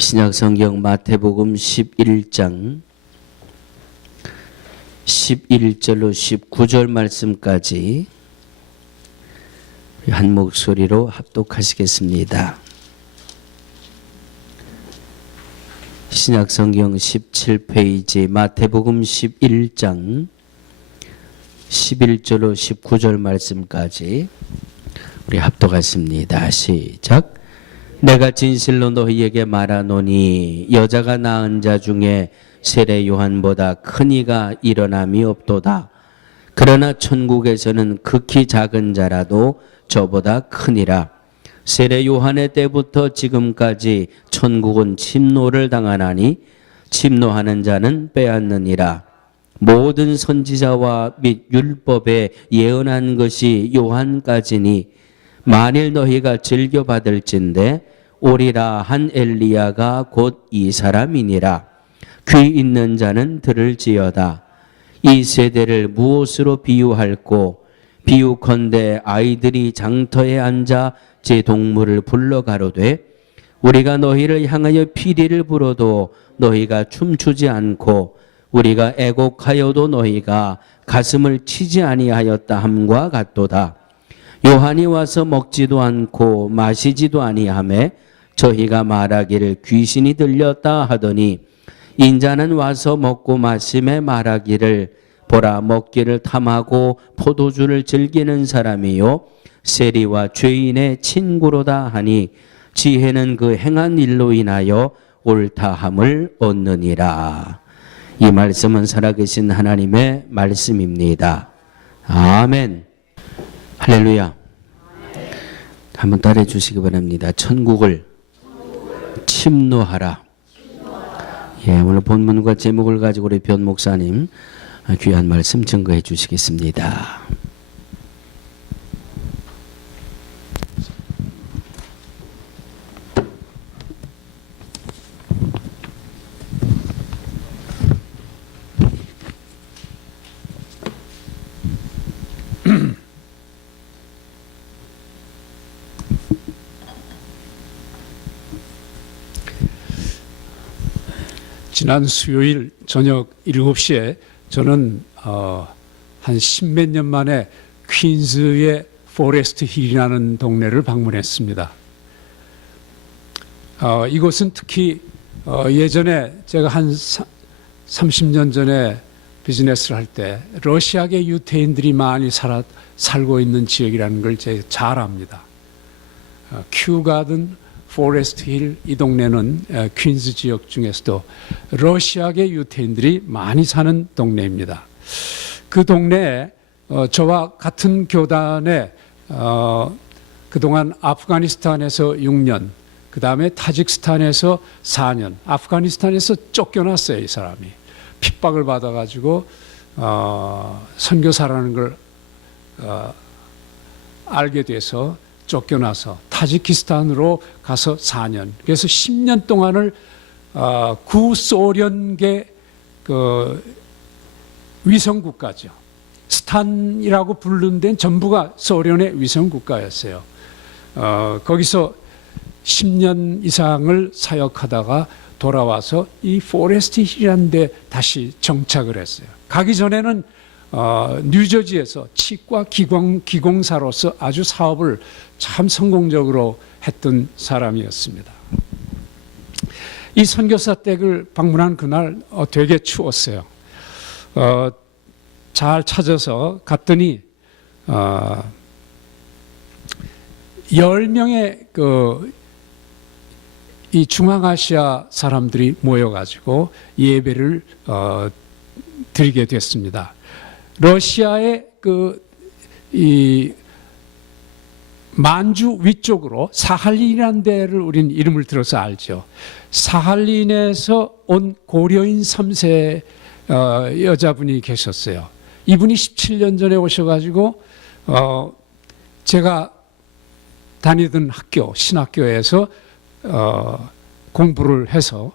신약성경 마태복음 11장 11절로 19절 말씀까지 한 목소리로 합독하시겠습니다. 신약성경 17페이지 마태복음 11장 11절로 19절 말씀까지 우리 합독하십니다. 시작. 내가 진실로 너희에게 말하노니 여자가 낳은 자 중에 세례 요한보다 큰 이가 일어남이 없도다. 그러나 천국에서는 극히 작은 자라도 저보다 크니라. 세례 요한의 때부터 지금까지 천국은 침노를 당하나니 침노하는 자는 빼앗느니라. 모든 선지자와 및 율법에 예언한 것이 요한까지니 만일 너희가 즐겨 받을진대 오리라 한 엘리야가 곧 이 사람이니라. 귀 있는 자는 들을지어다. 이 세대를 무엇으로 비유할꼬? 비유컨대 아이들이 장터에 앉아 제 동물을 불러 가로되 우리가 너희를 향하여 피리를 불어도 너희가 춤추지 않고 우리가 애곡하여도 너희가 가슴을 치지 아니하였다 함과 같도다. 요한이 와서 먹지도 않고 마시지도 아니하매 저희가 말하기를 귀신이 들렸다 하더니 인자는 와서 먹고 마심에 말하기를 보라 먹기를 탐하고 포도주를 즐기는 사람이요 세리와 죄인의 친구로다 하니 지혜는 그 행한 일로 인하여 옳다함을 얻느니라. 이 말씀은 살아계신 하나님의 말씀입니다. 아멘. 할렐루야. 한번 따라해 주시기 바랍니다. 천국을 침노하라. 예, 오늘 본문과 제목을 가지고 우리 변 목사님 귀한 말씀 증거해 주시겠습니다. 지난 수요일 저녁 7시에 저는 한 십몇 년 만에 퀸즈의 포레스트 힐이라는 동네를 방문했습니다. 이곳은 특히 예전에 제가 한 30년 전에 비즈니스를 할 때 러시아계 유태인들이 많이 살고 있는 지역이라는 걸 제가 잘 압니다. 큐가든 포레스트 힐 이 동네는 퀸즈 지역 중에서도 러시아계 유태인들이 많이 사는 동네입니다. 그 동네에 저와 같은 교단에 그동안 아프가니스탄에서 6년, 그 다음에 타직스탄에서 4년, 아프가니스탄에서 쫓겨났어요. 이 사람이 핍박을 받아가지고 선교사라는 걸 알게 돼서 쫓겨나서 타지키스탄으로 가서 4년, 그래서 10년 동안을 구소련계 그 위성국가죠. 스탄이라고 부르는 데는 전부가 소련의 위성국가였어요. 거기서 10년 이상을 사역하다가 돌아와서 이 포레스트 힐이라는 데 다시 정착을 했어요. 가기 전에는 뉴저지에서 치과 기공사로서 아주 사업을 참 성공적으로 했던 사람이었습니다. 이 선교사 댁을 방문한 그날 되게 추웠어요. 잘 찾아서 갔더니 10명의 이 중앙아시아 사람들이 모여가지고 예배를 드리게 됐습니다. 러시아의 이 만주 위쪽으로 사할린이라는 데를 우리는 이름을 들어서 알죠. 사할린에서 온 고려인 3세 여자분이 계셨어요. 이분이 17년 전에 오셔가지고 제가 다니던 학교, 신학교에서 공부를 해서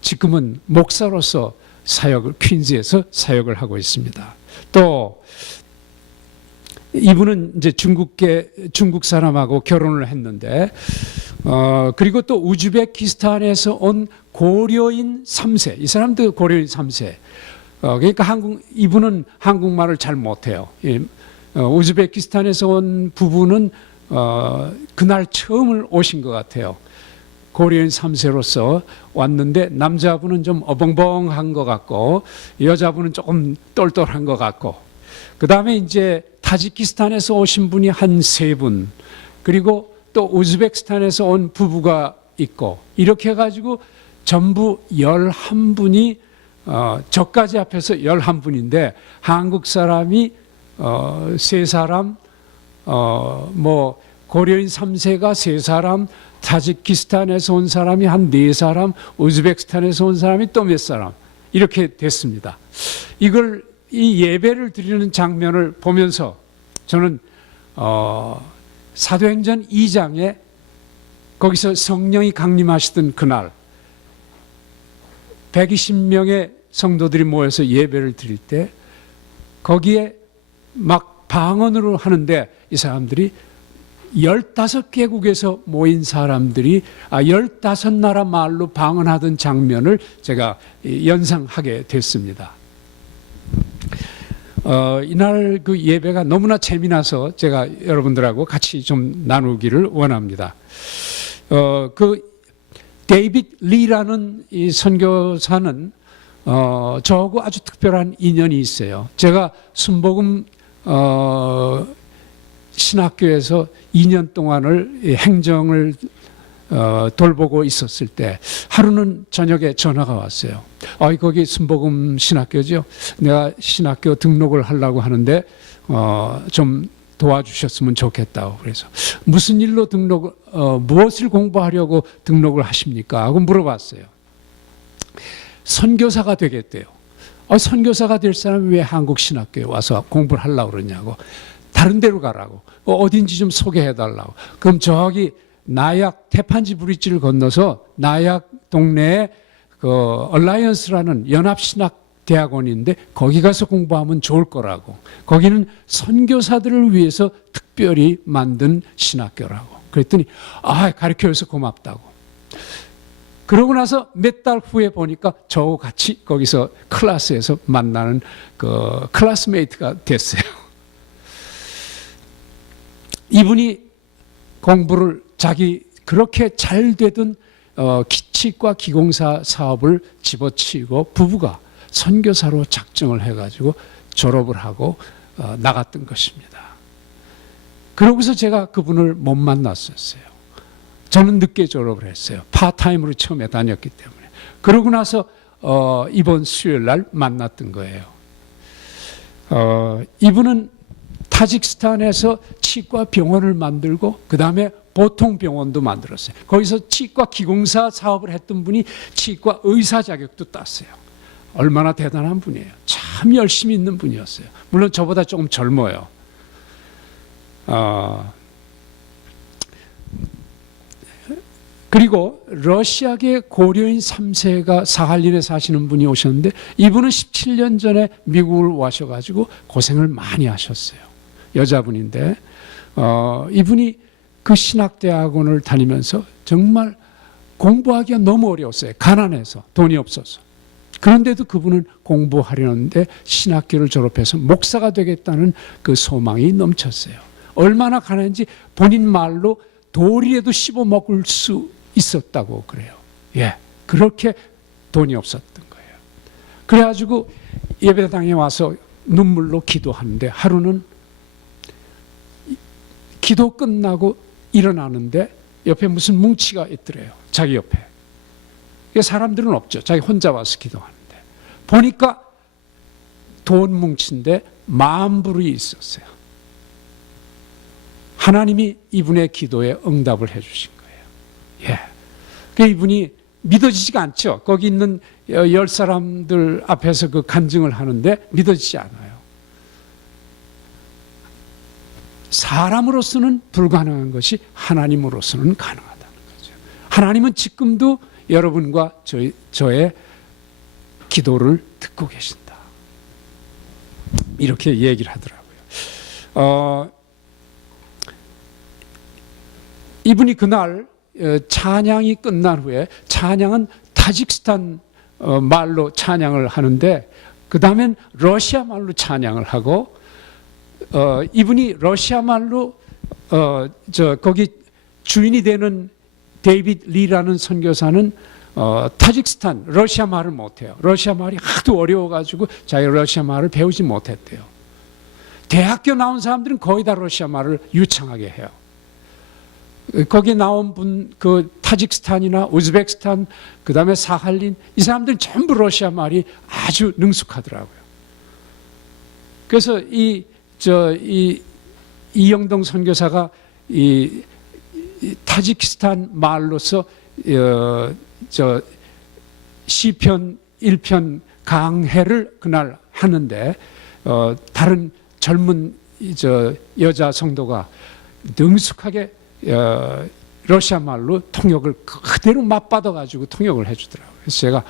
지금은 목사로서 사역을 퀸즈에서 사역을 하고 있습니다. 또 이분은 이제 중국 사람하고 결혼을 했는데 그리고 또 우즈베키스탄에서 온 고려인 3세, 이 사람도 고려인 3세. 그러니까 이분은 한국말을 잘 못해요. 우즈베키스탄에서 온 부부는 그날 처음 오신 것 같아요. 고려인 3세로서 왔는데 남자분은 좀 어벙벙한 것 같고 여자분은 조금 똘똘한 것 같고, 그 다음에 이제 타지키스탄에서 오신 분이 한 3분, 그리고 또 우즈베키스탄에서 온 부부가 있고, 이렇게 해가지고 전부 11분이 저까지 합해서 11분인데 한국 사람이 3사람, 뭐 고려인 3세가 3사람, 타지키스탄에서 온 사람이 한 4사람, 우즈베키스탄에서 온 사람이 또 몇 사람, 이렇게 됐습니다. 이 예배를 드리는 장면을 보면서 저는 사도행전 2장에 거기서 성령이 강림하시던 그날 120명의 성도들이 모여서 예배를 드릴 때 거기에 막 방언으로 하는데 이 사람들이 15개국에서 모인 사람들이 15나라 말로 방언하던 장면을 제가 연상하게 됐습니다. 이날 그 예배가 너무나 재미나서 제가 여러분들하고 같이 좀 나누기를 원합니다. 그 데이빗 리라는 이 선교사는 저하고 아주 특별한 인연이 있어요. 제가 순복음 신학교에서 2년 동안을 행정을 돌보고 있었을 때 하루는 저녁에 전화가 왔어요. 거기 순복음 신학교죠. 내가 신학교 등록을 하려고 하는데 좀 도와주셨으면 좋겠다고. 그래서 무슨 일로 무엇을 공부하려고 등록을 하십니까? 하고 물어봤어요. 선교사가 되겠대요. 선교사가 될 사람이 왜 한국 신학교에 와서 공부를 하려고 그러냐고. 다른 데로 가라고. 어딘지 좀 소개해달라고. 그럼 저기 나약 태판지 브릿지를 건너서 나약 동네에 그 얼라이언스라는 연합신학대학원인데 거기 가서 공부하면 좋을 거라고. 거기는 선교사들을 위해서 특별히 만든 신학교라고. 그랬더니 가르쳐줘서 고맙다고. 그러고 나서 몇 달 후에 보니까 저하고 같이 거기서 클래스에서 만나는 그 클래스메이트가 됐어요. 이분이 공부를 자기 그렇게 잘 되던 치과 기공사 사업을 집어치우고 부부가 선교사로 작정을 해가지고 졸업을 하고 나갔던 것입니다. 그러고서 제가 그분을 못 만났었어요. 저는 늦게 졸업을 했어요. 파타임으로 처음에 다녔기 때문에. 그러고 나서 이번 수요일 날 만났던 거예요. 이분은 타지키스탄에서 치과 병원을 만들고 그 다음에 보통 병원도 만들었어요. 거기서 치과 기공사 사업을 했던 분이 치과 의사 자격도 땄어요. 얼마나 대단한 분이에요. 참 열심히 있는 분이었어요. 물론 저보다 조금 젊어요. 그리고 러시아계 고려인 3세가 사할린에 사시는 분이 오셨는데 이분은 17년 전에 미국을 와셔가지고 고생을 많이 하셨어요. 여자분인데 이분이 그 신학대학원을 다니면서 정말 공부하기가 너무 어려웠어요. 가난해서, 돈이 없어서. 그런데도 그분은 공부하려는데 신학교를 졸업해서 목사가 되겠다는 그 소망이 넘쳤어요. 얼마나 가난한지 본인 말로 돌이라도 씹어 먹을 수 있었다고 그래요. 그렇게 돈이 없었던 거예요. 그래가지고 예배당에 와서 눈물로 기도하는데 하루는 기도 끝나고 일어나는데 옆에 무슨 뭉치가 있더래요. 자기 옆에. 사람들은 없죠. 자기 혼자 와서 기도하는데. 보니까 돈 뭉치인데 만불이 있었어요. 하나님이 이분의 기도에 응답을 해 주신 거예요. 그 이분이 믿어지지가 않죠. 거기 있는 10사람들 앞에서 그 간증을 하는데 믿어지지 않아요. 사람으로서는 불가능한 것이 하나님으로서는 가능하다는 거죠. 하나님은 지금도 여러분과 저의 기도를 듣고 계신다. 이렇게 얘기를 하더라고요. 이분이 그날 찬양이 끝난 후에 찬양은 타직스탄 말로 찬양을 하는데 그 다음엔 러시아 말로 찬양을 하고 이분이 러시아 말로 거기 주인이 되는 데이빗 리라는 선교사는 타직스탄 러시아 말을 못해요. 러시아 말이 하도 어려워가지고 자기 러시아 말을 배우지 못했대요. 대학교 나온 사람들은 거의 다 러시아 말을 유창하게 해요. 거기 나온 분, 그 타직스탄이나 우즈베키스탄, 그 다음에 사할린, 이 사람들은 전부 러시아 말이 아주 능숙하더라고요. 그래서 이영동 선교사가 이 타지키스탄 말로서 시편 1편 강해를 그날 하는데 다른 젊은 여자 성도가 능숙하게 러시아 말로 통역을 그대로 맞받아가지고 통역을 해주더라고요. 그래서 제가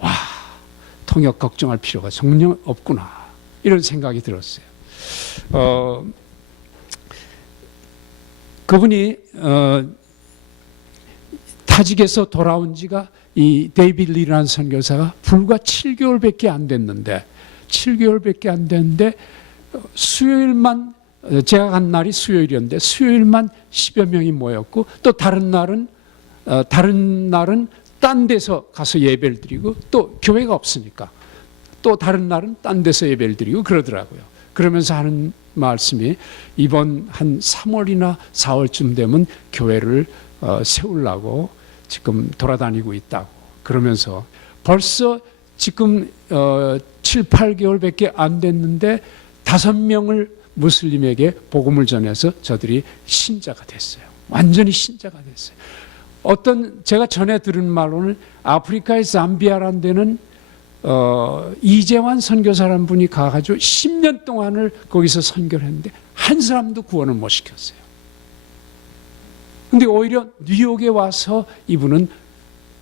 와, 통역 걱정할 필요가 전혀 없구나 이런 생각이 들었어요. 그분이 타직에서 돌아온 지가 이 데이빗 리라는 선교사가 불과 7개월밖에 안 됐는데 수요일만 제가 간 날이 수요일이었는데 수요일만 10여 명이 모였고 또 다른 날은 딴 데서 가서 예배를 드리고 또 교회가 없으니까 또 다른 날은 딴 데서 예배를 드리고 그러더라고요. 그러면서 하는 말씀이 이번 한 3월이나 4월쯤 되면 교회를 세우려고 지금 돌아다니고 있다고 그러면서 벌써 지금 7, 8개월밖에 안 됐는데 5명을 무슬림에게 복음을 전해서 저들이 신자가 됐어요. 완전히 신자가 됐어요. 제가 전에 들은 말로는 아프리카의 잠비아라는 데는 이재환 선교사라는 분이 가가지고 10년 동안을 거기서 선교를 했는데 한 사람도 구원을 못 시켰어요. 근데 오히려 뉴욕에 와서 이분은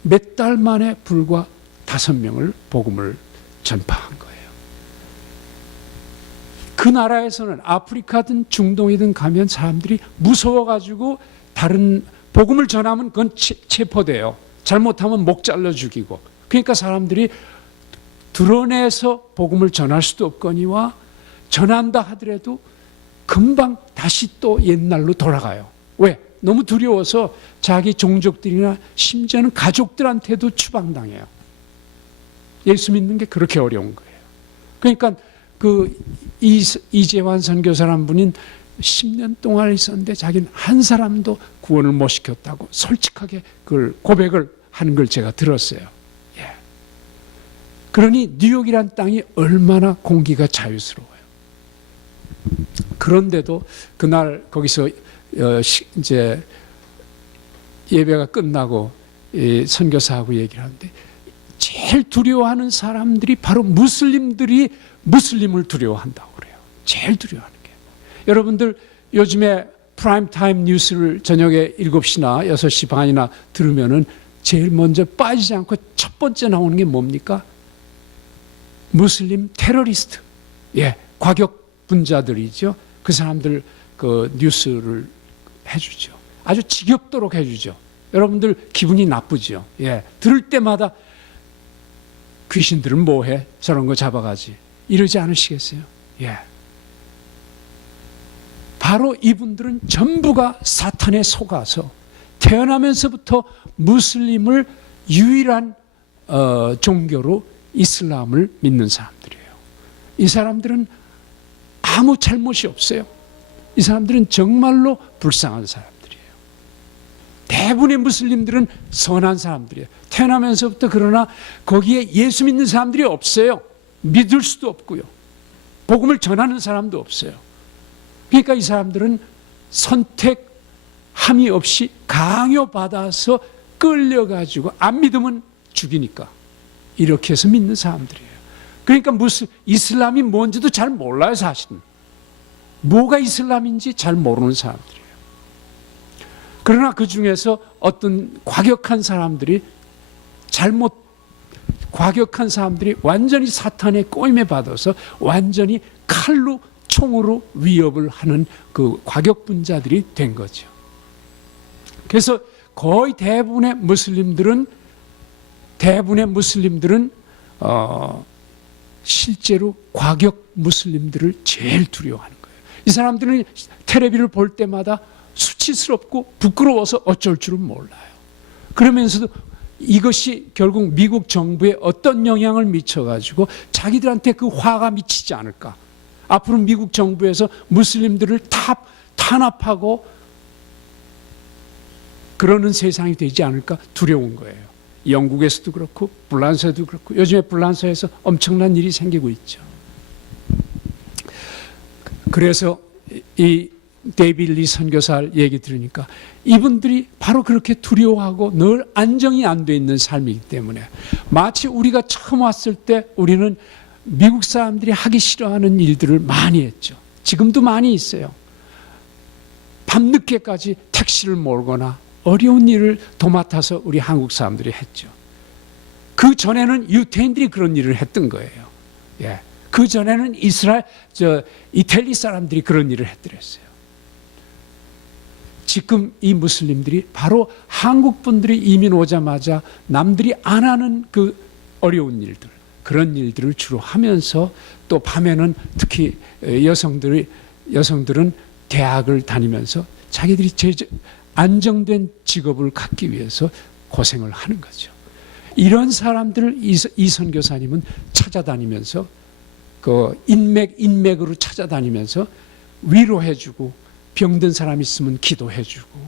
몇 달 만에 불과 5명을 복음을 전파한 거예요. 그 나라에서는 아프리카든 중동이든 가면 사람들이 무서워가지고 다른 복음을 전하면 그건 체포돼요. 잘못하면 목 잘라 죽이고. 그러니까 사람들이 드러내서 복음을 전할 수도 없거니와 전한다 하더라도 금방 다시 또 옛날로 돌아가요. 왜? 너무 두려워서 자기 종족들이나 심지어는 가족들한테도 추방당해요. 예수 믿는 게 그렇게 어려운 거예요. 그러니까 그 이재환 선교사라는 분인 10년 동안 있었는데 자기는 한 사람도 구원을 못 시켰다고 솔직하게 그걸 고백을 하는 걸 제가 들었어요. 예. 그러니 뉴욕이란 땅이 얼마나 공기가 자유스러워요. 그런데도 그날 거기서 이제 예배가 끝나고 선교사하고 얘기를 하는데 제일 두려워하는 사람들이 바로 무슬림들이 무슬림을 두려워한다고 그래요. 제일 두려워하는 게. 여러분들 요즘에 프라임타임 뉴스를 저녁에 7시나 6시 반이나 들으면은 제일 먼저 빠지지 않고 첫 번째 나오는 게 뭡니까? 무슬림 테러리스트. 예, 과격분자들이죠. 그 사람들 그 뉴스를 해주죠. 아주 지겹도록 해주죠. 여러분들 기분이 나쁘죠. 예, 들을 때마다 귀신들은 뭐해? 저런 거 잡아가지. 이러지 않으시겠어요? 예. 바로 이분들은 전부가 사탄에 속아서 태어나면서부터 무슬림을 유일한 종교로 이슬람을 믿는 사람들이에요. 이 사람들은 아무 잘못이 없어요. 이 사람들은 정말로 불쌍한 사람들이에요. 대부분의 무슬림들은 선한 사람들이에요. 태어나면서부터. 그러나 거기에 예수 믿는 사람들이 없어요. 믿을 수도 없고요. 복음을 전하는 사람도 없어요. 그러니까 이 사람들은 선택함이 없이 강요받아서 끌려가지고 안 믿으면 죽이니까 이렇게 해서 믿는 사람들이에요. 그러니까 이슬람이 뭔지도 잘 몰라요. 사실은 뭐가 이슬람인지 잘 모르는 사람들이에요. 그러나 그 중에서 어떤 과격한 사람들이 완전히 사탄의 꼬임에 받아서 완전히 칼로 총으로 위협을 하는 그 과격분자들이 된 거죠. 그래서 거의 대부분의 무슬림들은 실제로 과격 무슬림들을 제일 두려워하는 거예요. 이 사람들은 텔레비를 볼 때마다 수치스럽고 부끄러워서 어쩔 줄은 몰라요. 그러면서도 이것이 결국 미국 정부에 어떤 영향을 미쳐가지고 자기들한테 그 화가 미치지 않을까. 앞으로 미국 정부에서 무슬림들을 탄압하고 그러는 세상이 되지 않을까 두려운 거예요. 영국에서도 그렇고 불란서에도 그렇고 요즘에 불란서에서 엄청난 일이 생기고 있죠. 그래서 이 데이비드 리 선교사 얘기 들으니까 이분들이 바로 그렇게 두려워하고 늘 안정이 안 돼 있는 삶이기 때문에 마치 우리가 처음 왔을 때 우리는 미국 사람들이 하기 싫어하는 일들을 많이 했죠. 지금도 많이 있어요. 밤늦게까지 택시를 몰거나 어려운 일을 도맡아서 우리 한국 사람들이 했죠. 그 전에는 유태인들이 그런 일을 했던 거예요. 예. 그 전에는 이탈리 사람들이 그런 일을 했더랬어요. 지금 이 무슬림들이 바로 한국 분들이 이민 오자마자 남들이 안 하는 그 어려운 일들, 그런 일들을 주로 하면서 또 밤에는 특히 여성들은 대학을 다니면서 자기들이 안정된 직업을 갖기 위해서 고생을 하는 거죠. 이런 사람들을 이 선교사님은 찾아다니면서 그 인맥으로 찾아다니면서 위로해주고 병든 사람 있으면 기도해주고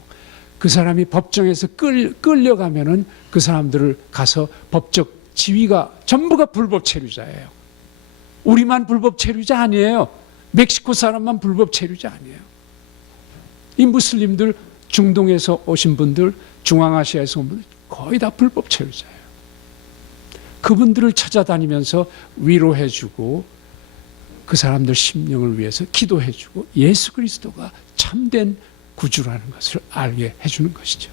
그 사람이 법정에서 끌려가면은 그 사람들을 가서 법적 지위가 전부가 불법 체류자예요. 우리만 불법 체류자 아니에요. 멕시코 사람만 불법 체류자 아니에요. 이 무슬림들 중동에서 오신 분들, 중앙아시아에서 온 분들 거의 다 불법 체류자예요. 그분들을 찾아다니면서 위로해주고 그 사람들 심령을 위해서 기도해주고 예수 그리스도가 참된 구주라는 것을 알게 해주는 것이죠.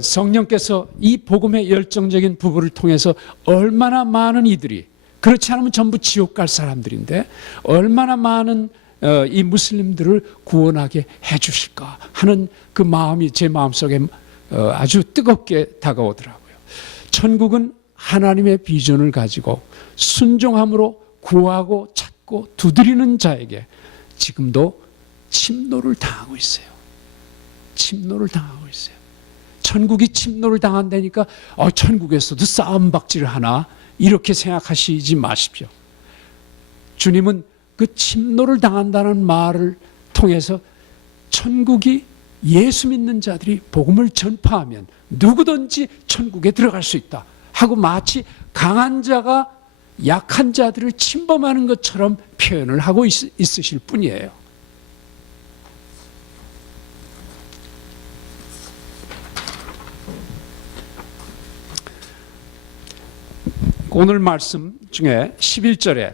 성령께서 이 복음의 열정적인 부부를 통해서 얼마나 많은 이들이, 그렇지 않으면 전부 지옥 갈 사람들인데 얼마나 많은 이 무슬림들을 구원하게 해주실까 하는 그 마음이 제 마음속에 아주 뜨겁게 다가오더라고요. 천국은 하나님의 비전을 가지고 순종함으로 구하고 찾고 두드리는 자에게 지금도 침노를 당하고 있어요. 침노를 당하고 있어요. 천국이 침노를 당한다니까 천국에서도 싸움박질을 하나 이렇게 생각하시지 마십시오. 주님은 그 침노를 당한다는 말을 통해서 천국이 예수 믿는 자들이 복음을 전파하면 누구든지 천국에 들어갈 수 있다 하고 마치 강한 자가 약한 자들을 침범하는 것처럼 표현을 하고 있으실 뿐이에요. 오늘 말씀 중에 11절에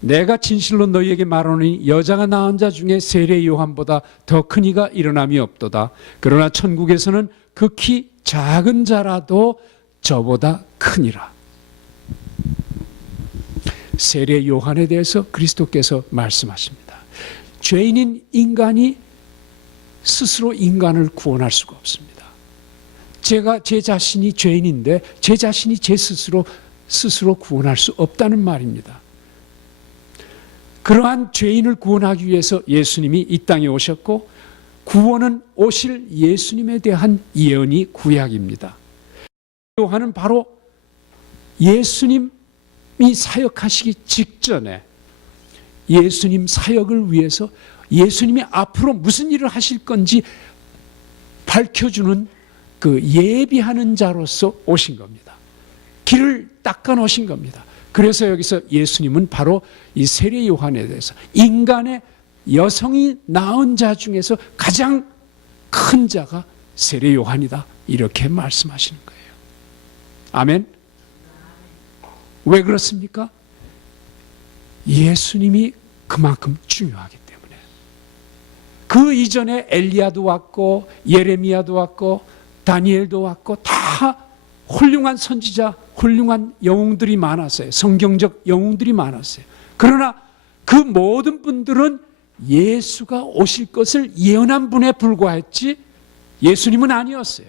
내가 진실로 너희에게 말하노니 여자가 낳은 자 중에 세례 요한보다 더 큰 이가 일어남이 없도다. 그러나 천국에서는 극히 작은 자라도 저보다 크니라. 세례 요한에 대해서 그리스도께서 말씀하십니다. 죄인인 인간이 스스로 인간을 구원할 수가 없습니다. 제 자신이 죄인인데 제 자신이 제 스스로 구원할 수 없다는 말입니다. 그러한 죄인을 구원하기 위해서 예수님이 이 땅에 오셨고 구원은 오실 예수님에 대한 예언이 구약입니다. 요한은 바로 예수님이 사역하시기 직전에 예수님 사역을 위해서 예수님이 앞으로 무슨 일을 하실 건지 밝혀주는 그 예비하는 자로서 오신 겁니다. 길을 닦아 놓으신 겁니다. 그래서 여기서 예수님은 바로 이 세례 요한에 대해서 인간의 여성이 낳은 자 중에서 가장 큰 자가 세례 요한이다 이렇게 말씀하시는 거예요. 아멘. 왜 그렇습니까? 예수님이 그만큼 중요하기 때문에. 그 이전에 엘리야도 왔고 예레미야도 왔고 다니엘도 왔고 다 훌륭한 선지자, 훌륭한 영웅들이 많았어요. 성경적 영웅들이 많았어요. 그러나 그 모든 분들은 예수가 오실 것을 예언한 분에 불과했지 예수님은 아니었어요.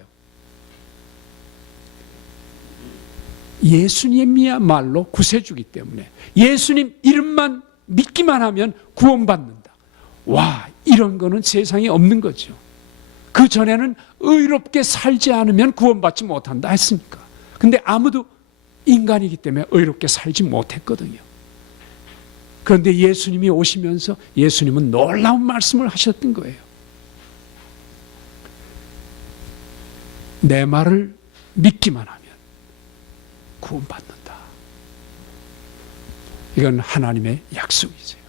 예수님이야말로 구세주기 때문에 예수님 이름만 믿기만 하면 구원받는다. 와, 이런 거는 세상에 없는 거죠. 그 전에는 의롭게 살지 않으면 구원받지 못한다 했으니까. 근데 아무도 인간이기 때문에 의롭게 살지 못했거든요. 그런데 예수님이 오시면서 예수님은 놀라운 말씀을 하셨던 거예요. 내 말을 믿기만 하면 구원받는다. 이건 하나님의 약속이세요.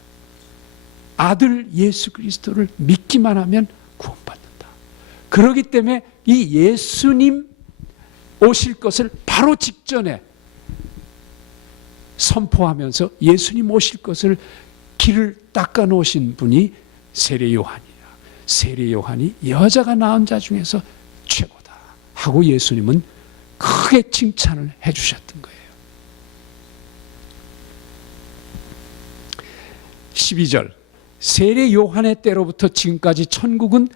아들 예수 그리스도를 믿기만 하면 구원받는다. 그렇기 때문에 이 예수님 오실 것을 바로 직전에 선포하면서 예수님 오실 것을 길을 닦아 놓으신 분이 세례 요한이야. 세례 요한이 여자가 낳은 자 중에서 최고다 하고 예수님은 크게 칭찬을 해주셨던 거예요. 12절 세례 요한의 때로부터 지금까지 천국은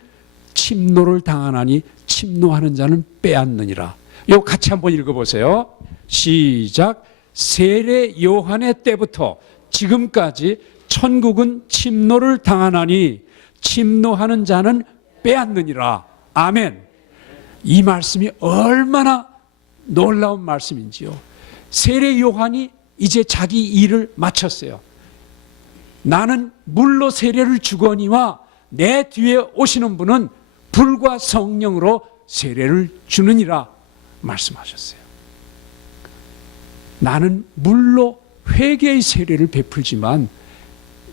침노를 당하나니 침노하는 자는 빼앗느니라. 이거 같이 한번 읽어보세요. 시작. 세례 요한의 때부터 지금까지 천국은 침노를 당하나니 침노하는 자는 빼앗느니라. 아멘. 이 말씀이 얼마나 놀라운 말씀인지요. 세례 요한이 이제 자기 일을 마쳤어요. 나는 물로 세례를 주거니와 내 뒤에 오시는 분은 불과 성령으로 세례를 주느니라 말씀하셨어요. 나는 물로 회개의 세례를 베풀지만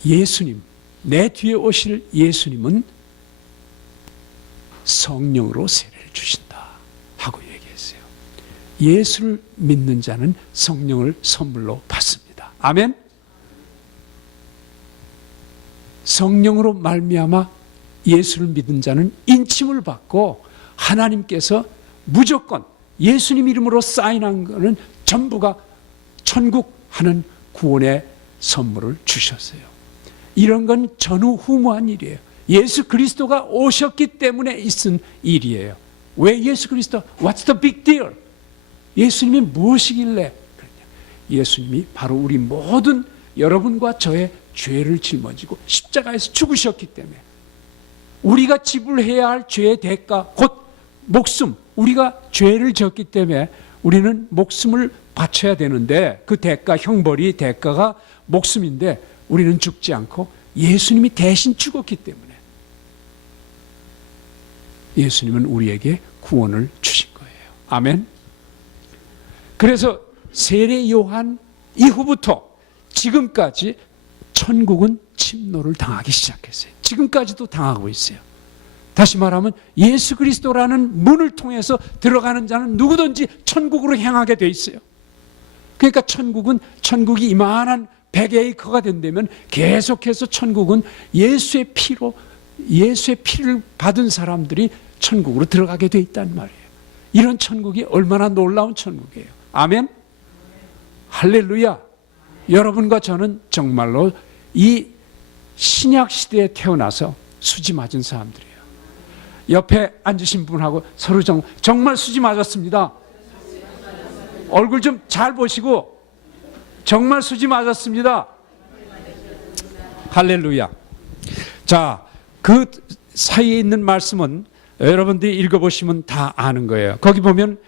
예수님, 내 뒤에 오실 예수님은 성령으로 세례를 주신다 하고 얘기했어요. 예수를 믿는 자는 성령을 선물로 받습니다. 아멘. 성령으로 말미암아 예수를 믿은 자는 인침을 받고 하나님께서 무조건 예수님 이름으로 사인한 것은 전부가 천국 하는 구원의 선물을 주셨어요. 이런 건 전후후무한 일이에요. 예수 그리스도가 오셨기 때문에 있은 일이에요. 왜 예수 그리스도? What's the big deal? 예수님이 무엇이길래 그러냐? 예수님이 바로 우리 모든 여러분과 저의 죄를 짊어지고 십자가에서 죽으셨기 때문에 우리가 지불해야 할 죄의 대가 곧 목숨, 우리가 죄를 졌기 때문에 우리는 목숨을 바쳐야 되는데 그 대가, 형벌이 대가가 목숨인데 우리는 죽지 않고 예수님이 대신 죽었기 때문에 예수님은 우리에게 구원을 주신 거예요. 아멘. 그래서 세례 요한 이후부터 지금까지 천국은 침노를 당하기 시작했어요. 지금까지도 당하고 있어요. 다시 말하면 예수 그리스도라는 문을 통해서 들어가는 자는 누구든지 천국으로 향하게 돼 있어요. 그러니까 천국이 이만한 100에이커가 된다면 계속해서 천국은 예수의 피를 받은 사람들이 천국으로 들어가게 돼 있단 말이에요. 이런 천국이 얼마나 놀라운 천국이에요. 아멘. 할렐루야. 여러분과 저는 정말로 이 신약 시대에 태어나서 수지 맞은 사람들이에요. 옆에 앉으신 분하고 서로 정말 수지 맞았습니다. 얼굴 좀 잘 보시고 정말 수지 맞았습니다. 할렐루야. 자, 그 사이에 있는 말씀은 여러분들이 읽어보시면 다 아는 거예요. 거기 보면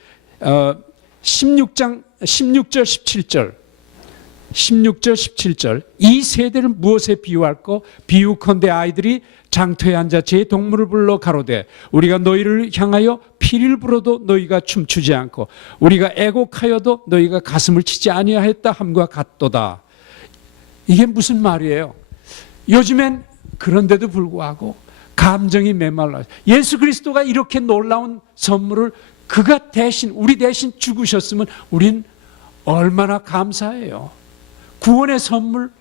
16절 17절 이 세대를 무엇에 비유할꼬? 비유컨대 아이들이 장터에 앉아 제 동물을 불러 가로되 우리가 너희를 향하여 피리를 불어도 너희가 춤추지 않고 우리가 애곡하여도 너희가 가슴을 치지 아니하였다 함과 같도다. 이게 무슨 말이에요? 요즘엔 그런데도 불구하고 감정이 메말라. 예수 그리스도가 이렇게 놀라운 선물을 그가 대신 우리 대신 죽으셨으면 우린 얼마나 감사해요. 구원의 선물,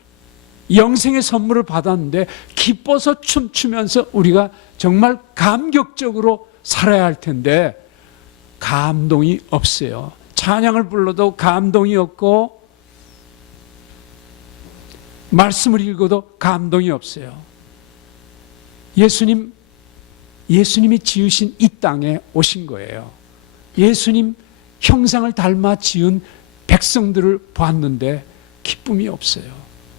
영생의 선물을 받았는데 기뻐서 춤추면서 우리가 정말 감격적으로 살아야 할 텐데 감동이 없어요. 찬양을 불러도 감동이 없고 말씀을 읽어도 감동이 없어요. 예수님이 지으신 이 땅에 오신 거예요. 예수님 형상을 닮아 지은 백성들을 봤는데 기쁨이 없어요.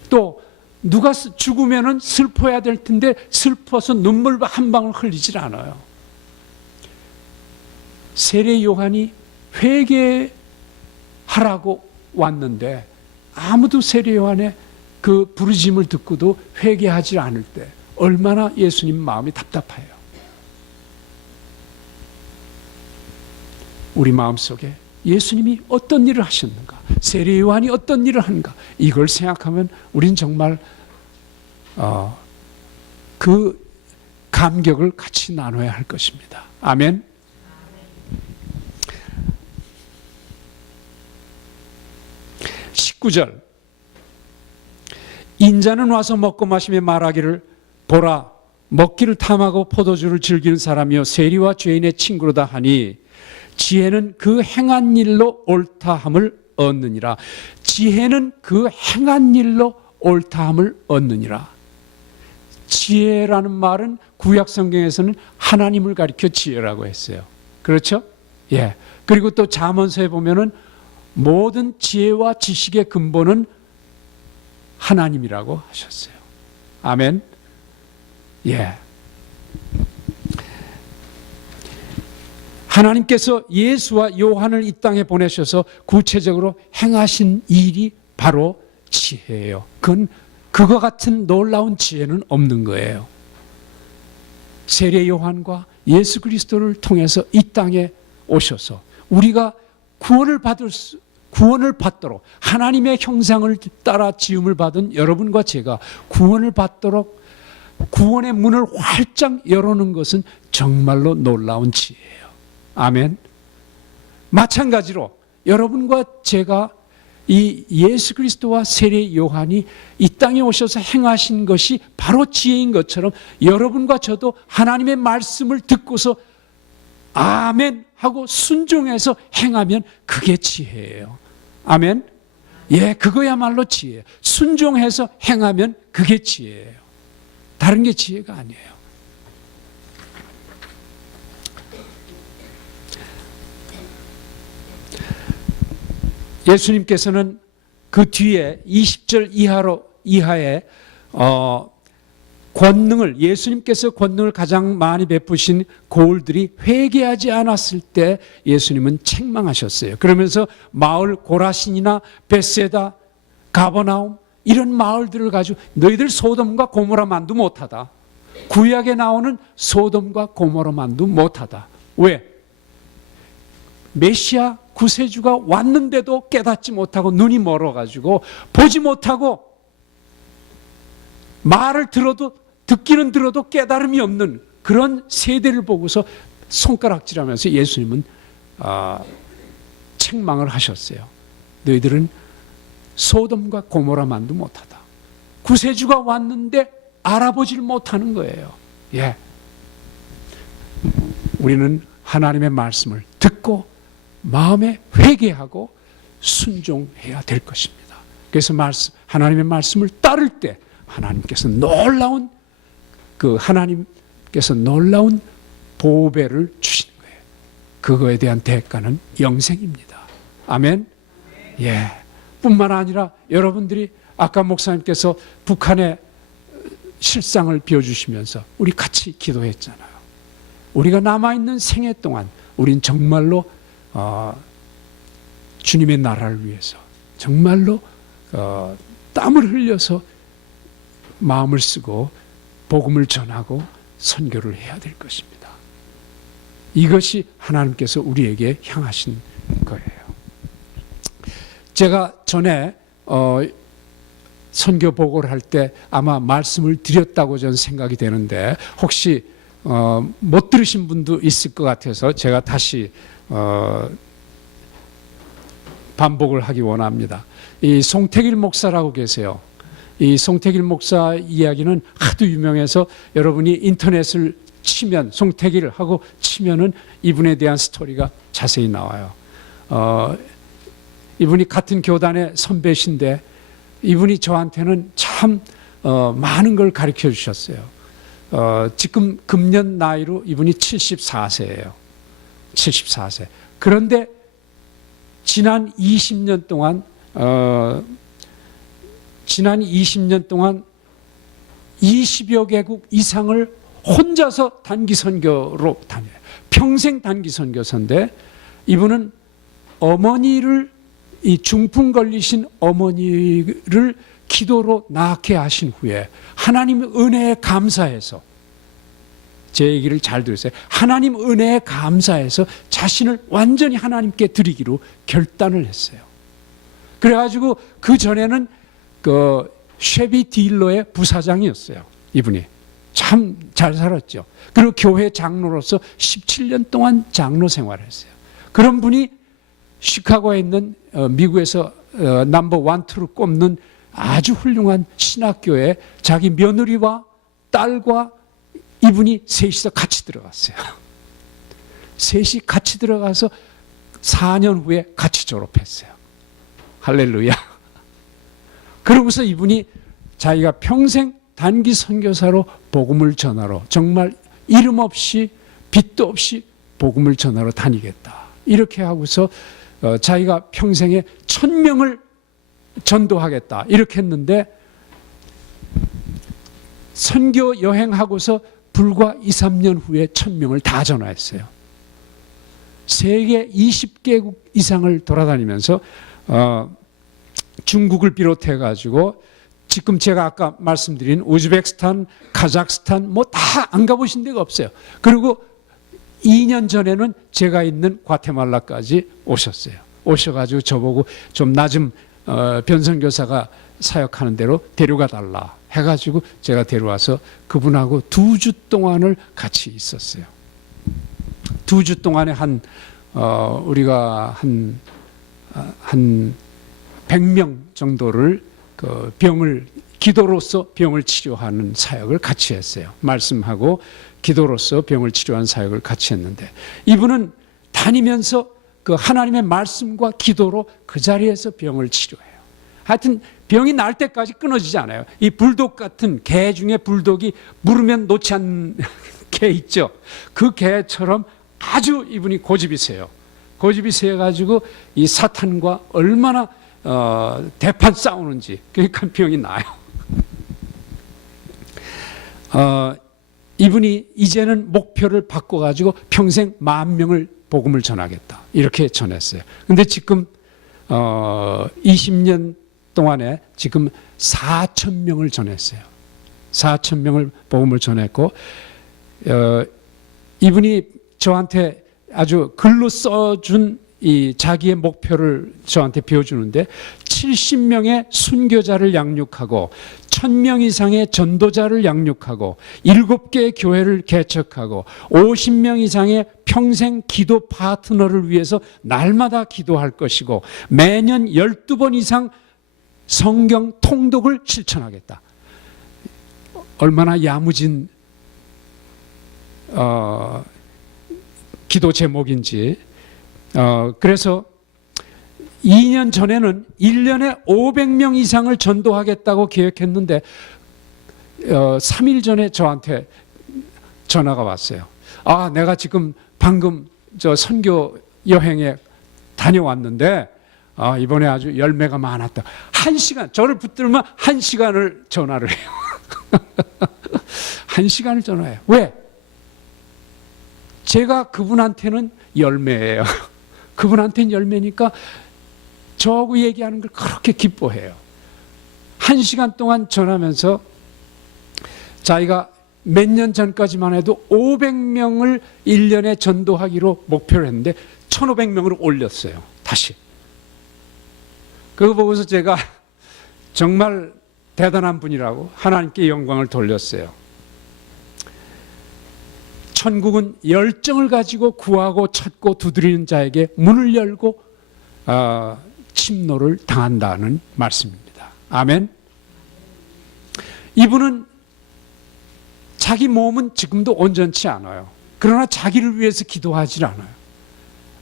또 누가 죽으면 슬퍼해야 될 텐데 슬퍼서 눈물 한 방울 흘리질 않아요. 세례 요한이 회개하라고 왔는데 아무도 세례 요한의 그 부르심을 듣고도 회개하지 않을 때 얼마나 예수님 마음이 답답해요. 우리 마음속에 예수님이 어떤 일을 하셨는가, 세례 요한이 어떤 일을 하는가, 이걸 생각하면 우린 정말 그 감격을 같이 나눠야 할 것입니다. 아멘. (19절) 인자는 와서 먹고 마시며 말하기를 보라 먹기를 탐하고 포도주를 즐기는 사람이요 세리와 죄인의 친구로다 하니 지혜는 그 행한 일로 옳다함을 얻느니라. 지혜는 그 행한 일로 옳다함을 얻느니라. 지혜라는 말은 구약 성경에서는 하나님을 가리켜 지혜라고 했어요. 그렇죠? 예. 그리고 또 잠언서에 보면은 모든 지혜와 지식의 근본은 하나님이라고 하셨어요. 아멘. 예. 하나님께서 예수와 요한을 이 땅에 보내셔서 구체적으로 행하신 일이 바로 지혜예요. 그거 같은 놀라운 지혜는 없는 거예요. 세례 요한과 예수 그리스도를 통해서 이 땅에 오셔서 우리가 구원을 받도록 하나님의 형상을 따라 지음을 받은 여러분과 제가 구원을 받도록 구원의 문을 활짝 열어놓은 것은 정말로 놀라운 지혜예요. 아멘. 마찬가지로 여러분과 제가 이 예수 그리스도와 세례 요한이 이 땅에 오셔서 행하신 것이 바로 지혜인 것처럼 여러분과 저도 하나님의 말씀을 듣고서 아멘 하고 순종해서 행하면 그게 지혜예요. 아멘. 예, 그거야말로 지혜예요. 순종해서 행하면 그게 지혜예요. 다른 게 지혜가 아니에요. 예수님께서는 그 뒤에 20절 이하에 권능을 예수님께서 권능을 가장 많이 베푸신 고을들이 회개하지 않았을 때 예수님은 책망하셨어요. 그러면서 마을 고라신이나 벳세다, 가버나움 이런 마을들을 가지고 너희들 소돔과 고모라만도 못하다. 구약에 나오는 소돔과 고모라만도 못하다. 왜? 메시아 구세주가 왔는데도 깨닫지 못하고 눈이 멀어가지고 보지 못하고 말을 듣기는 들어도 깨달음이 없는 그런 세대를 보고서 손가락질하면서 예수님은 책망을 하셨어요. 너희들은 소돔과 고모라만도 못하다. 구세주가 왔는데 알아보질 못하는 거예요. 예. 우리는 하나님의 말씀을 듣고 마음에 회개하고 순종해야 될 것입니다. 그래서 하나님의 말씀을 따를 때 하나님께서 놀라운 보배를 주시는 거예요. 그거에 대한 대가는 영생입니다. 아멘. 예. 뿐만 아니라 여러분들이 아까 목사님께서 북한의 실상을 비워주시면서 우리 같이 기도했잖아요. 우리가 남아있는 생애 동안 우린 정말로 주님의 나라를 위해서 정말로 땀을 흘려서 마음을 쓰고 복음을 전하고 선교를 해야 될 것입니다. 이것이 하나님께서 우리에게 향하신 거예요. 제가 전에 선교 보고를 할 때 아마 말씀을 드렸다고 저는 생각이 되는데 혹시 못 들으신 분도 있을 것 같아서 제가 다시 반복을 하기 원합니다. 이 송태길 목사라고 계세요. 이 송태길 목사 이야기는 하도 유명해서 여러분이 인터넷을 치면 송태길 하고 치면은 이분에 대한 스토리가 자세히 나와요. 이분이 같은 교단의 선배신데 이분이 저한테는 참 많은 걸 가르쳐 주셨어요. 지금 금년 나이로 이분이 74세예요. 74세. 그런데 지난 20년 동안 20여 개국 이상을 혼자서 단기 선교로 다녀요. 평생 단기 선교사인데 이분은 어머니를, 이 중풍 걸리신 어머니를 기도로 낳게 하신 후에 하나님 은혜에 감사해서, 제 얘기를 잘 들으세요. 하나님 은혜에 감사해서 자신을 완전히 하나님께 드리기로 결단을 했어요. 그래가지고 그 전에는 그 쉐비 딜러의 부사장이었어요. 이분이 참 잘 살았죠. 그리고 교회 장로로서 17년 동안 장로 생활을 했어요. 그런 분이 시카고에 있는 미국에서 넘버 1, 2를 꼽는 아주 훌륭한 신학교에 자기 며느리와 딸과 이분이 셋이서 같이 들어갔어요. 셋이 같이 들어가서 4년 후에 같이 졸업했어요. 할렐루야. 그러고서 이분이 자기가 평생 단기 선교사로 복음을 전하러, 정말 이름 없이 빚도 없이 복음을 전하러 다니겠다, 이렇게 하고서 자기가 평생에 1000명을 전도하겠다 이렇게 했는데, 선교 여행하고서 불과 2, 3년 후에 1000명을 다 전화했어요. 세계 20개국 이상을 돌아다니면서 중국을 비롯해 가지고 지금 제가 아까 말씀드린 우즈베키스탄, 카자흐스탄 뭐 다 안 가보신 데가 없어요. 그리고 2년 전에는 제가 있는 과테말라까지 오셨어요. 오셔가지고 저보고 좀 낮은 변선교사가 사역하는 대로 데려가 달라 해가지고 제가 데려와서 그분하고 2주 동안을 같이 있었어요. 2주 동안에 우리가 한 100명 정도를 그 기도로서 병을 치료하는 사역을 같이 했어요. 말씀하고 기도로서 병을 치료하는 사역을 같이 했는데, 이분은 다니면서 그 하나님의 말씀과 기도로 그 자리에서 병을 치료해요. 하여튼 병이 날 때까지 끊어지지 않아요. 이 불독 같은 개 중에 불독이 물으면 놓지 않는 개 있죠. 그 개처럼 아주 이분이 고집이 세요. 고집이 세가지고 이 사탄과 얼마나 대판 싸우는지, 그러니까 병이 나요. 이분이 이제는 목표를 바꿔가지고 평생 10,000명을 복음을 전하겠다 이렇게 전했어요. 근데 지금 20년 동안에 지금 4,000명을 전했어요. 4,000명을 복음을 전했고, 이분이 저한테 아주 글로 써준 이 자기의 목표를 저한테 비워주는데, 70명의 순교자를 양육하고 1000명 이상의 전도자를 양육하고 7개의 교회를 개척하고 50명 이상의 평생 기도 파트너를 위해서 날마다 기도할 것이고, 매년 12번 이상 성경 통독을 실천하겠다. 얼마나 야무진 기도 제목인지. 그래서 2년 전에는 1년에 500명 이상을 전도하겠다고 계획했는데 3일 전에 저한테 전화가 왔어요. 아, 내가 지금 방금 저 선교 여행에 다녀왔는데 이번에 아주 열매가 많았다. 1시간, 저를 붙들면 1시간을 전화를 해요. 1시간을 전화해요. 왜? 제가 그분한테는 열매예요. 그분한테는 열매니까 저하고 얘기하는 걸 그렇게 기뻐해요. 1시간 동안 전하면서 자기가 몇 년 전까지만 해도 500명을 1년에 전도하기로 목표를 했는데 1,500명으로 올렸어요. 다시. 그거 보고서 제가 정말 대단한 분이라고 하나님께 영광을 돌렸어요. 천국은 열정을 가지고 구하고 찾고 두드리는 자에게 문을 열고 침노를 당한다는 말씀입니다. 아멘. 이분은 자기 몸은 지금도 온전치 않아요. 그러나 자기를 위해서 기도하지 않아요.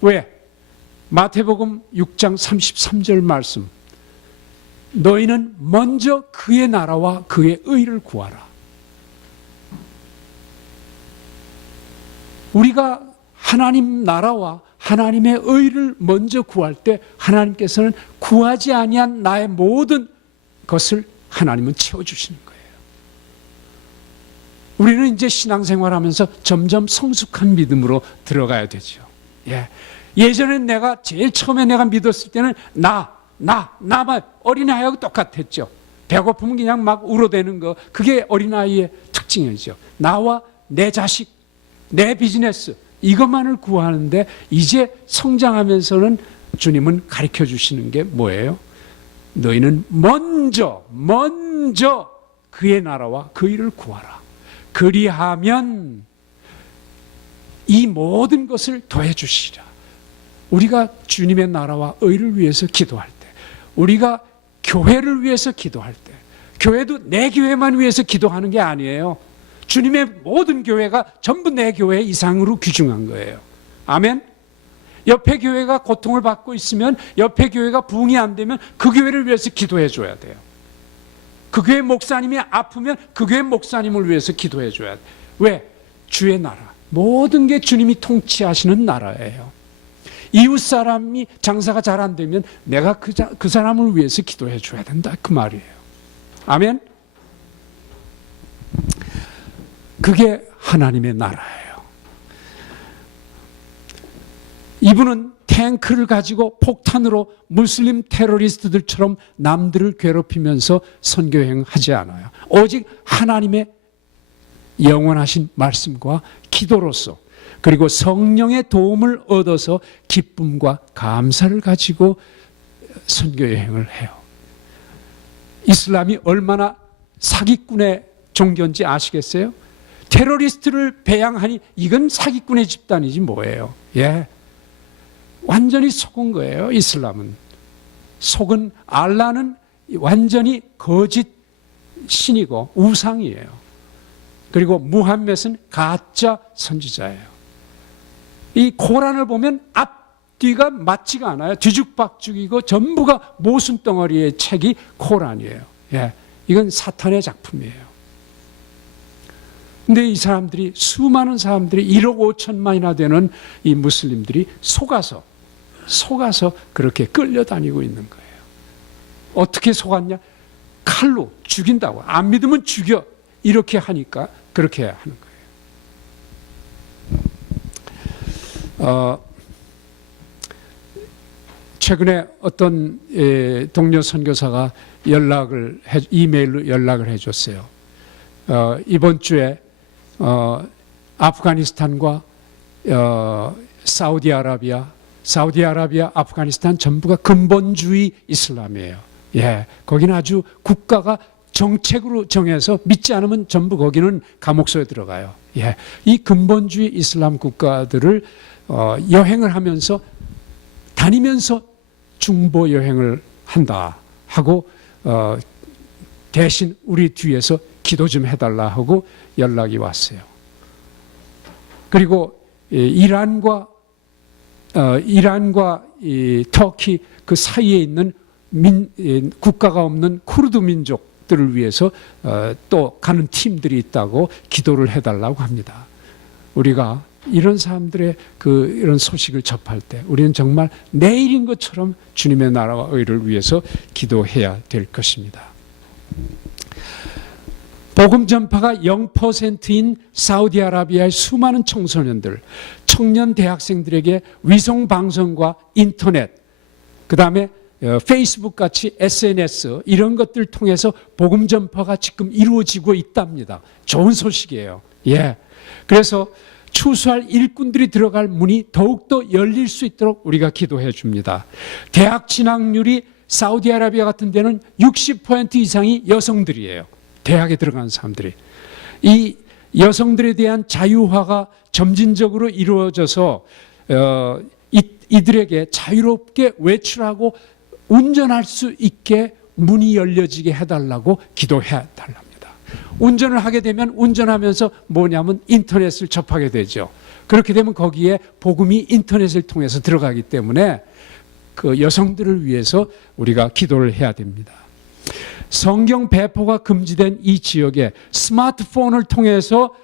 왜? 마태복음 6장 33절 말씀. 너희는 먼저 그의 나라와 그의 의를 구하라. 우리가 하나님 나라와 하나님의 의를 먼저 구할 때 하나님께서는 구하지 아니한 나의 모든 것을 하나님은 채워주시는 거예요. 우리는 이제 신앙생활하면서 점점 성숙한 믿음으로 들어가야 되죠. 예전에 내가 제일 처음에 내가 믿었을 때는 나만 어린아이하고 똑같았죠. 배고프면 그냥 막 울어대는 거, 그게 어린아이의 특징이죠. 나와 내 자식, 내 비즈니스, 이것만을 구하는데 이제 성장하면서는 주님은 가르쳐 주시는 게 뭐예요? 너희는 먼저 그의 나라와 그 일을 구하라. 그리하면 이 모든 것을 더해 주시리라. 우리가 주님의 나라와 의를 위해서 기도할 때, 우리가 교회를 위해서 기도할 때, 교회도 내 교회만 위해서 기도하는 게 아니에요. 주님의 모든 교회가 전부 내 교회 이상으로 귀중한 거예요. 아멘. 옆에 교회가 고통을 받고 있으면, 옆에 교회가 부흥이 안 되면 그 교회를 위해서 기도해 줘야 돼요. 그 교회 목사님이 아프면 그 교회 목사님을 위해서 기도해 줘야 돼요. 왜? 주의 나라, 모든 게 주님이 통치하시는 나라예요. 이웃 사람이 장사가 잘 안 되면 내가 그 사람을 위해서 기도해 줘야 된다, 그 말이에요. 아멘. 그게 하나님의 나라예요. 이분은 탱크를 가지고 폭탄으로 무슬림 테러리스트들처럼 남들을 괴롭히면서 선교행하지 않아요. 오직 하나님의 영원하신 말씀과 기도로서, 그리고 성령의 도움을 얻어서 기쁨과 감사를 가지고 선교여행을 해요. 이슬람이 얼마나 사기꾼의 종교인지 아시겠어요? 테러리스트를 배양하니 이건 사기꾼의 집단이지 뭐예요. 완전히 속은 거예요. 이슬람은 속은, 알라는 완전히 거짓 신이고 우상이에요. 그리고 무함멧은 가짜 선지자예요. 이 코란을 보면 앞뒤가 맞지가 않아요. 뒤죽박죽이고 전부가 모순덩어리의 책이 코란이에요. 이건 사탄의 작품이에요. 근데 이 사람들이, 수많은 사람들이 1억 5천만이나 되는 이 무슬림들이 속아서 그렇게 끌려다니고 있는 거예요. 어떻게 속았냐? 칼로 죽인다고. 안 믿으면 죽여. 이렇게 하니까 그렇게 하는 거예요. 최근에 어떤 동료 선교사가 이메일로 연락을 해줬어요. 이번 주에 아프가니스탄과 사우디아라비아, 아프가니스탄 전부가 근본주의 이슬람이에요. 거기는 아주 국가가 정책으로 정해서 믿지 않으면 전부 거기는 감옥소에 들어가요. 이 근본주의 이슬람 국가들을 여행을 하면서 다니면서 중보 여행을 한다 하고 대신 우리 뒤에서 기도 좀 해달라 하고 연락이 왔어요. 그리고 이란과 이 터키 그 사이에 있는 국가가 없는 쿠르드 민족들을 위해서 또 가는 팀들이 있다고 기도를 해달라고 합니다. 우리가 이런 사람들의 이런 소식을 접할 때 우리는 정말 내일인 것처럼 주님의 나라와 의를 위해서 기도해야 될 것입니다. 복음 전파가 0%인 사우디아라비아의 수많은 청소년들, 청년 대학생들에게 위성 방송과 인터넷, 그 다음에 페이스북 같이 SNS 이런 것들 통해서 복음 전파가 지금 이루어지고 있답니다. 좋은 소식이에요. 그래서 추수할 일꾼들이 들어갈 문이 더욱더 열릴 수 있도록 우리가 기도해 줍니다. 대학 진학률이 사우디아라비아 같은 데는 60% 이상이 여성들이에요. 대학에 들어가는 사람들이. 이 여성들에 대한 자유화가 점진적으로 이루어져서 이들에게 자유롭게 외출하고 운전할 수 있게 문이 열려지게 해달라고 기도해 달랍니다. 운전을 하게 되면 운전하면서 뭐냐면 인터넷을 접하게 되죠. 그렇게 되면 거기에 복음이 인터넷을 통해서 들어가기 때문에 그 여성들을 위해서 우리가 기도를 해야 됩니다. 성경 배포가 금지된 이 지역에 스마트폰을 통해서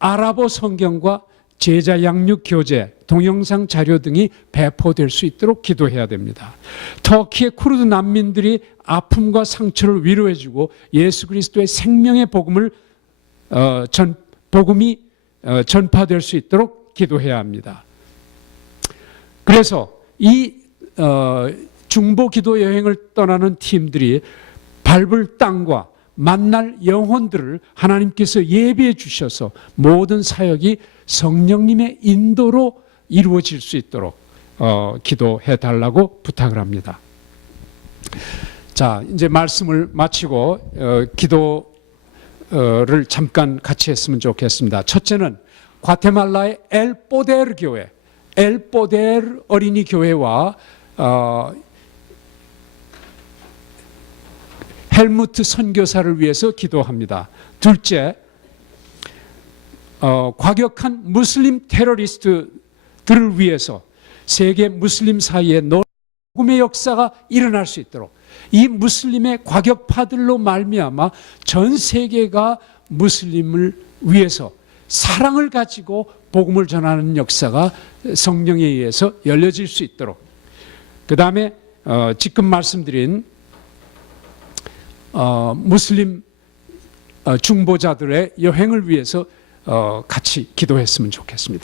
아랍어 성경과 제자 양육 교재, 동영상 자료 등이 배포될 수 있도록 기도해야 됩니다. 터키의 쿠르드 난민들이 아픔과 상처를 위로해주고 예수 그리스도의 생명의 복음이 전파될 수 있도록 기도해야 합니다. 그래서 이 중보 기도 여행을 떠나는 팀들이 밟을 땅과 만날 영혼들을 하나님께서 예비해 주셔서 모든 사역이 성령님의 인도로 이루어질 수 있도록 기도해 달라고 부탁을 합니다. 자, 이제 말씀을 마치고 기도를 잠깐 같이 했으면 좋겠습니다. 첫째는 과테말라의 엘포데르 교회, 엘포데르 어린이 교회와 헬무트 선교사를 위해서 기도합니다. 둘째, 과격한 무슬림 테러리스트들을 위해서 세계 무슬림 사이에 복음의 역사가 일어날 수 있도록 이 무슬림의 과격파들로 말미암아 전 세계가 무슬림을 위해서 사랑을 가지고 복음을 전하는 역사가 성령에 의해서 열려질 수 있도록, 그 다음에 지금 말씀드린 무슬림 중보자들의 여행을 위해서 같이 기도했으면 좋겠습니다.